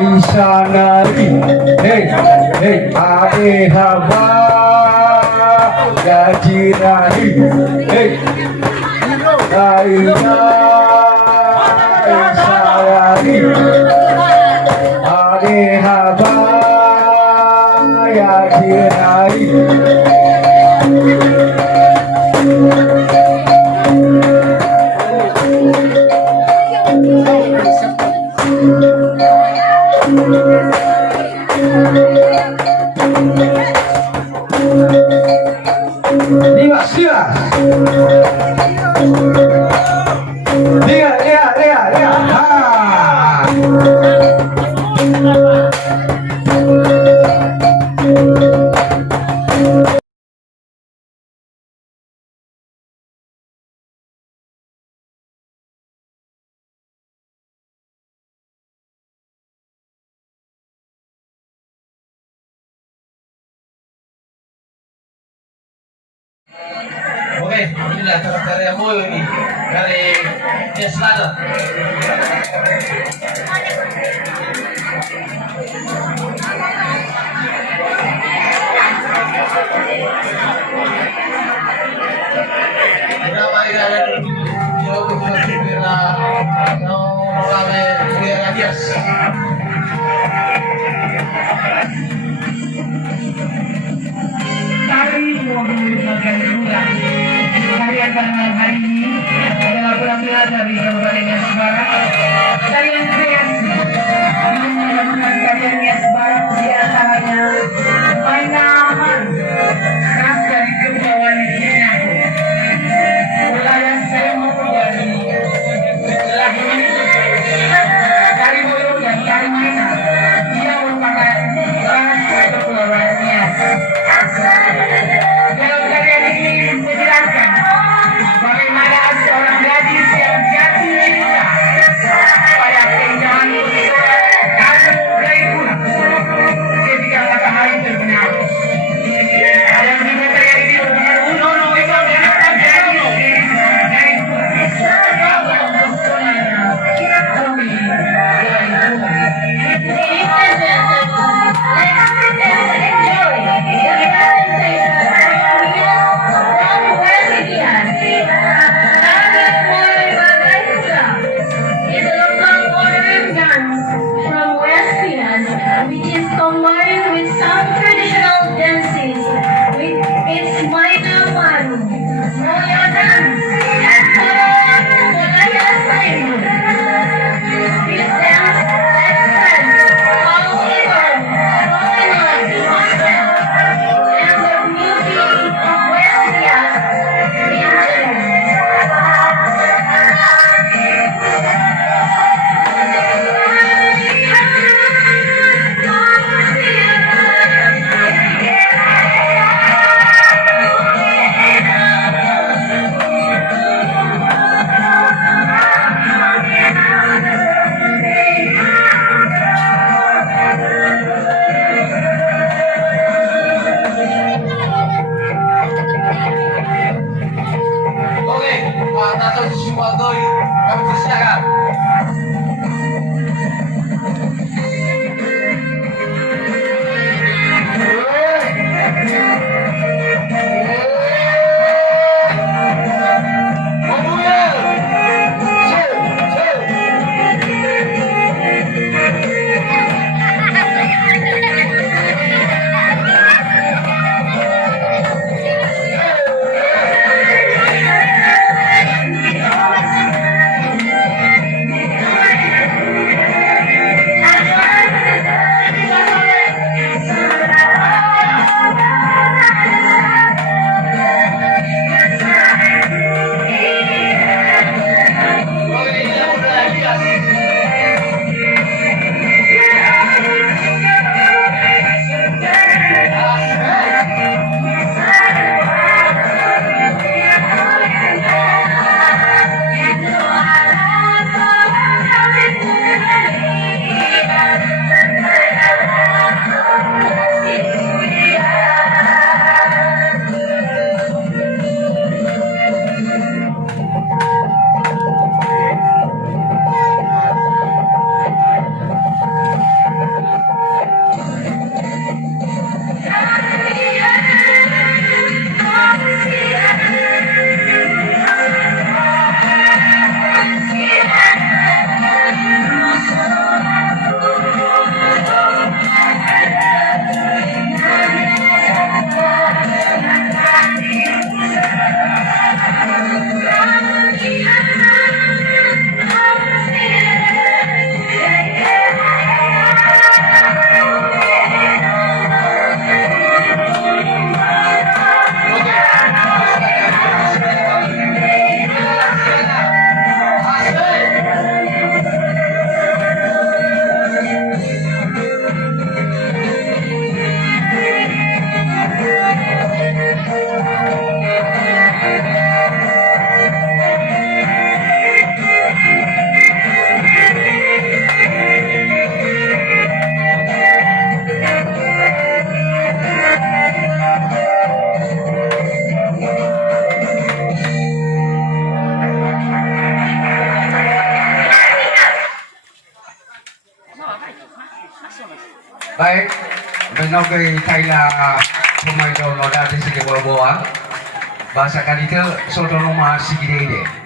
Aisanari, hey, hey, ade haba, gajirani, hey, Aina, Aisanari, ade haba, gajirani. Diga, siga. Diga, diga. Ah. Oke, inilah cara-cara yang ini dari Yes Ladder. Berapa ini ada jauh ke Sibira, no kami Sibira Yes. Hari pada malam hari ini adalah penampilan dari Kabupaten Nias Barat. Tarian kreasi yang melakukan tarian Nias Barat diantaranya mainan khas dari kepulauan Nias. Wilayah saya maupun dari lagi dari bulu dan dari mainan dia merupakan khas kepulauan Nias. Dalam tarian ini menjelaskan bagaimana seorang gadis yang jatuh cinta Baik, benau ke Thailand pemain dono dari segi bola bahasa kali itu soto rumah sigide.